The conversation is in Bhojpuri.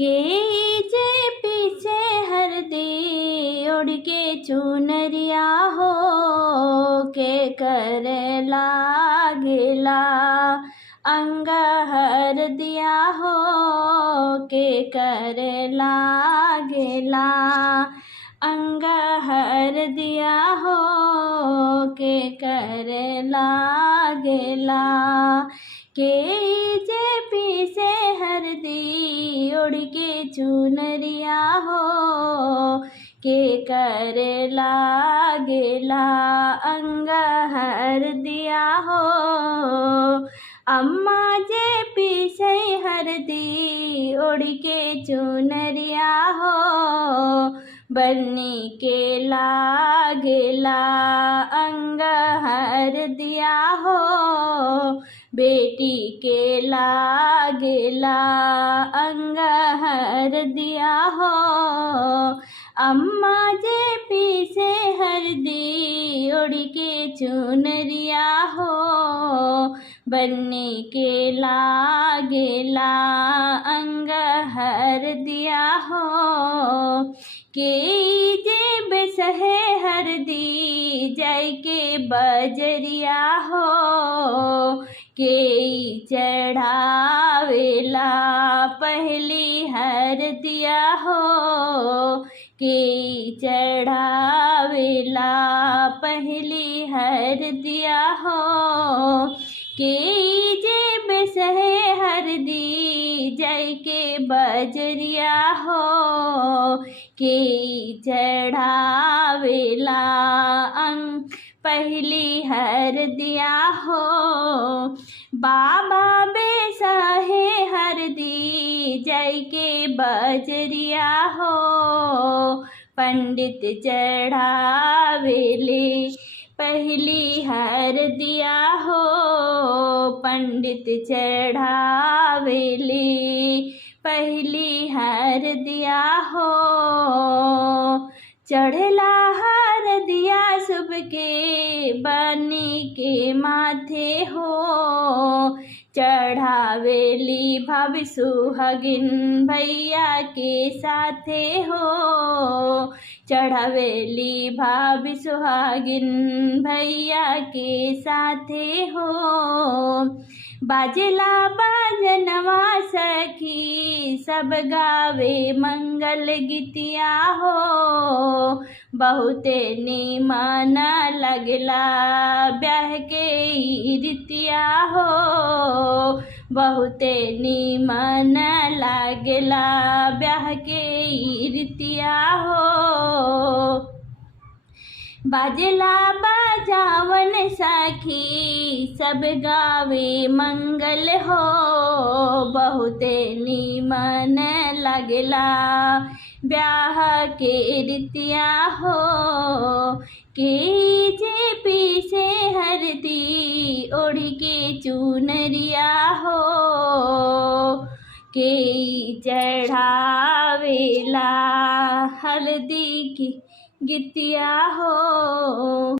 के जे पीछे हरदी उड़ के चुनरिया हो के कर लागेला अंग हर दिया हो के कर लागेला अंग हर दिया हो के कर लागेला के जे पीछे हरदी उड़ के चुनरिया हो के कर लागेला अंग हर दिया हो अम्मा जे पीछे हरदी उड़ के चुनरिया हो बन्नी के लागेला अंग हर दिया हो बेटी के लागेला अंग हर दिया हो अम्मा जे पीछे हरदी उड़ के चुनरिया हो बन्नी के लागेला अंग हर दिया हो के जे बेसहे हरदी जाय के बजरिया हो के चढ़ावेला पहली हर दिया हो के चढ़ावेला पहली हर दिया हो के जे बेसहे हरदी जाय के बजरिया हो के चढ़ावेला अंग पहली हर दिया हो बाबा बेसहे हरदी जाय के बजरिया हो पंडित चढ़ावेले पहली हर दिया हो पंडित चढ़ावेले पहली हर दिया हो चढ़ला हर दिया शुभ के बन्नी के माथे हो चढ़ावेली भाभी सुहागिन भैया के साथे हो चढ़ावेली भाभी सुहागिन भैया के साथे हो बाजला बाजनवा सखी सब गावे मंगल गीतिया हो बहुते निमन लगला ब्याह के रीतिया हो बहुते निमन लगला ब्याह के रीतिया हो बाजला बाजावन सखी सब गावे मंगल हो बहुते निमन लगला ब्याह के रीतिया हो के जे पीछे हरदी उड़ के चुनरिया हो के चढ़ावेला हल्दी की गीतिया हो।